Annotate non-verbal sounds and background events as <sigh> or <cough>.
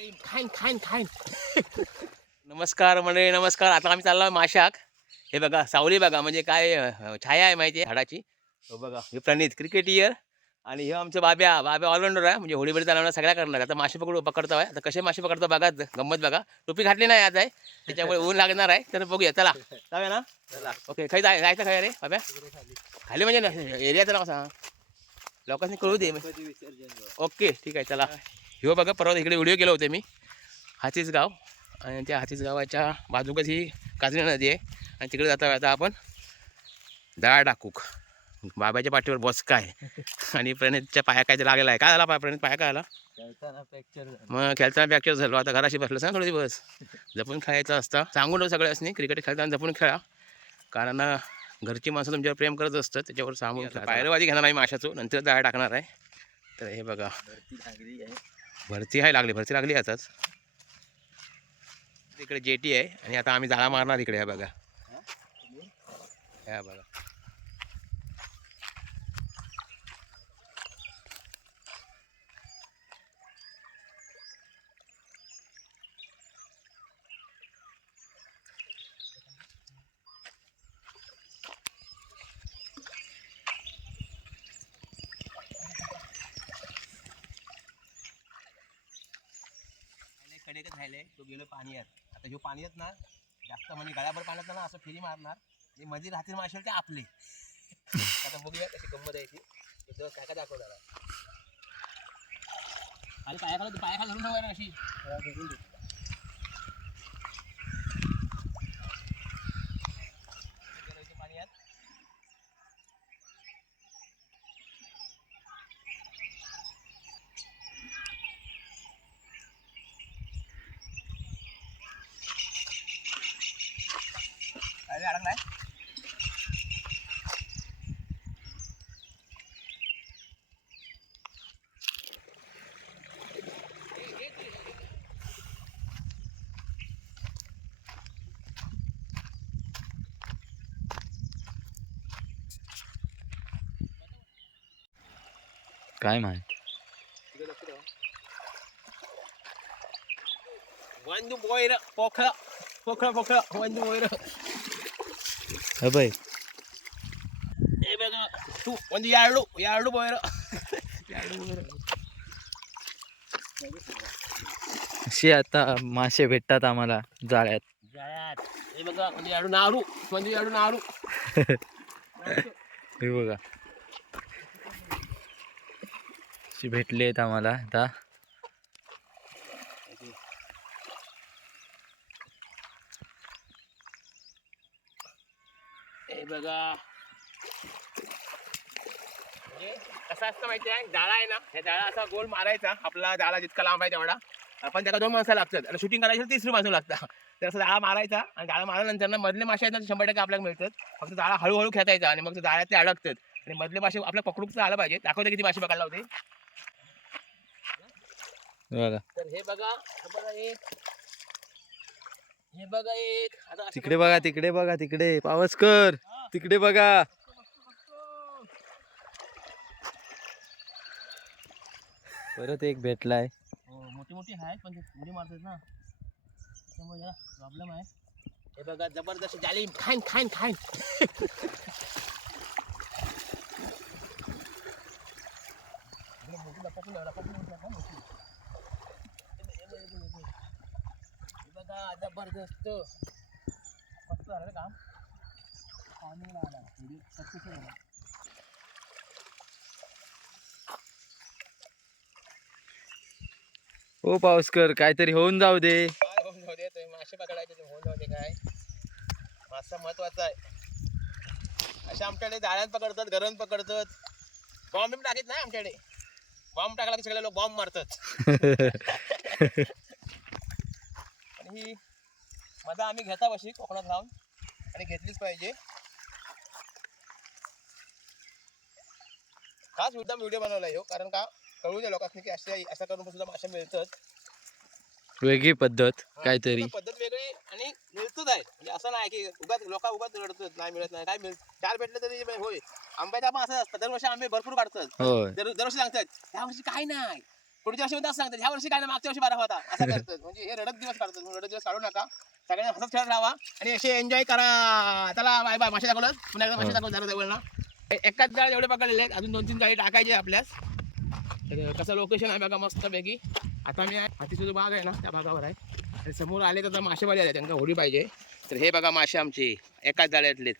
खाईन खाईन खाईन. नमस्कार मंडळी नमस्कार. आता आम्ही चाललो माशाक. हे बघा सावली बघा म्हणजे काय छाया आहे माहिती आहे झाडाची. हो बघा हे प्रणित क्रिकेटियर आणि हे आमचं बाब्या बाब्या ऑलराऊंडर आहे. म्हणजे होळीबडी चालवणार सगळ्या करणार आता मासे पकडू पकडतो आहे. आता कसे मासे पकडतो बघा गंमत बघा. टोपी घातली नाही आज आहे. त्याच्यामुळे ऊन लागणार आहे. तर बघूया चला. जाऊया ना? चला. ओके खाई जाय जायचं काय रे बाब्या? खाली म्हणजे ना एरियाचं नाव सांग लोकांनी कळू दे. ओके ठीक आहे चला. ह्यो बघा परवा इकडे व्हिडिओ केला होते मी. हातीच गाव. आणि त्या हातीच गावाच्या बाजूकच ही काजरी नदी आहे. आणि तिकडे जाता आता आपण दळा टाकूक बाबाच्या पाठीवर बस काय? <laughs> आणि प्रणितच्या पाया काय लागलेला आहे काय झाला पाय? प्रणित पाया काय आला मग खेळताना फ्रॅक्चर झालो. आता घराशी बसलं ना थोडी दिवस जपून खेळायचं असतं. सांगून सगळे असणे क्रिकेट खेळताना जपून खेळा. कारण घरची माणसं तुमच्यावर प्रेम करत असतात त्याच्यावर सांगून पायरवाजी घेणार आहे माशाचो. नंतर दळा टाकणार आहे. तर हे बघा. भरती आहे लागली भरती लागली आताच. इकडे जेटी आहे आणि आता आम्ही जाळा मारणार इकडे ह्या बघा. ह्या बघा. कडेकच राहिले तो गेलो पाण्यात. आता ह्यो पाण्यात ना जास्त म्हणजे गळ्याभर पाण्यात ना असं फेरी मारणार. जे मध्ये राहतील माशाल ते आपले. <laughs> आता बघूया कशी गंमत आहे ती. तिथं काय काय दाखवणार अरे पायाखाला पायाखाली पायाखाली धरून ठेवायला अशी गेलो इथे पाण्यात अरे अडकलाय काय माहीत वंदू बोयर पोखळ पोखळ पोखळ वंदू बोयर अभय हे बघा तू वंदू यार्डू यार्डू बोयर. अशी आता मासे भेटतात आम्हाला जाळ्यात. जाळ्यात. हे बघा नारू वंदू यार्डू नारू. हे बघा. भेटली आहेत आम्हाला आता. बघा. म्हणजे कसं असतं माहिती आहे जाळा आहे ना हे जाळा असा गोल मारायचा. आपला जाळा जितका लांब आहे तेवढा. आपण त्याला दोन माणसं लागतात. आणि शूटिंग करायचं तिसरी माणसं लागतात. तर असं जाळा मारायचा आणि जाळा मारल्यानंतर ना मधले मासे आहेत ना शंभर टक्के आपल्याला मिळतात. फक्त जाळा हळूहळू खेचायचा आणि मग ते जाळ्यात ते अडकतात. आणि मधले मासे आपल्या पकडूक आलं पाहिजे. दाखवते किती मासे पकडला होते. तर हे बघा हे बघा एक. हे बघा एक. तिकडे बघा तिकडे बघा तिकडे. पावसकर. तिकडे बघा. परत एक भेटलाय. हो मोठी मोठी आहेत पण उडी मारतात ना. त्यामुळे जरा प्रॉब्लेम आहे. हे बघा जबरदस्त जाली खाईन खाईन खाईन. बघ, जबरदस्त. मस्त झालं काम. ओ पावसकर काहीतरी होऊन जाऊ दे. होऊन जाऊ दे ते मासे पकडायचे ते होऊन जाऊ दे काय? मासा महत्त्वाचा आहे. अशा आमच्याकडे जाळ्यात पकडतात घरात पकडतात. बॉम्ब बिम टाकीत नाही आमच्याकडे. बॉम्ब टाकला की सगळे लोक बॉम्ब मारतात. <laughs> आणि ही मजा आम्ही घेता बशी कोकणात राहून. आणि घेतलीच पाहिजे. खास मुद्दाम व्हिडिओ बनवला हो कारण का कळू दे लोकांनी की अशा अशा करून सुद्धा मासे मिळतात. वेगळी पद्धत काहीतरी. पद्धत वेगळी आणि मिळतच आहे. म्हणजे असं नाही की उगाच लोक उगाच रडतात नाही मिळत नाही. काय मिळत? चार भेटले तरी होय. आंब्याचा पण असं असतं. दरवर्षी आंबे भरपूर काढतात. होय. दर दरवर्षी सांगतात त्या वर्षी काय नाही. पुढच्या वर्षी पण सांगतात. ह्या वर्षी काय ना मागच्या वर्षी बारा होता. असं करतात. म्हणजे हे रडत दिवस काढतात. म्हणून रडत दिवस काढू नका. सगळ्यांना हसत खेळत राहा आणि असे एन्जॉय करा. चला बाय बाय मासे दाखवलं. पुन्हा एकदा मासे दाखवलं. जरा जवळ ना. एकाच जाळ एवढे पकडलेले आहेत. अजून दोन तीन जाळी टाकायचे आपल्यास. तर कसं लोकेशन आहे बघा मस्तपैकी. आता मी हातीसुद्धा भाग आहे ना त्या भागावर आहे. आणि समोर आले तर आता मासेवाले आले त्यांना होडी पाहिजे. तर हे बघा मासे आमचे एकाच जाळ्यातलेच.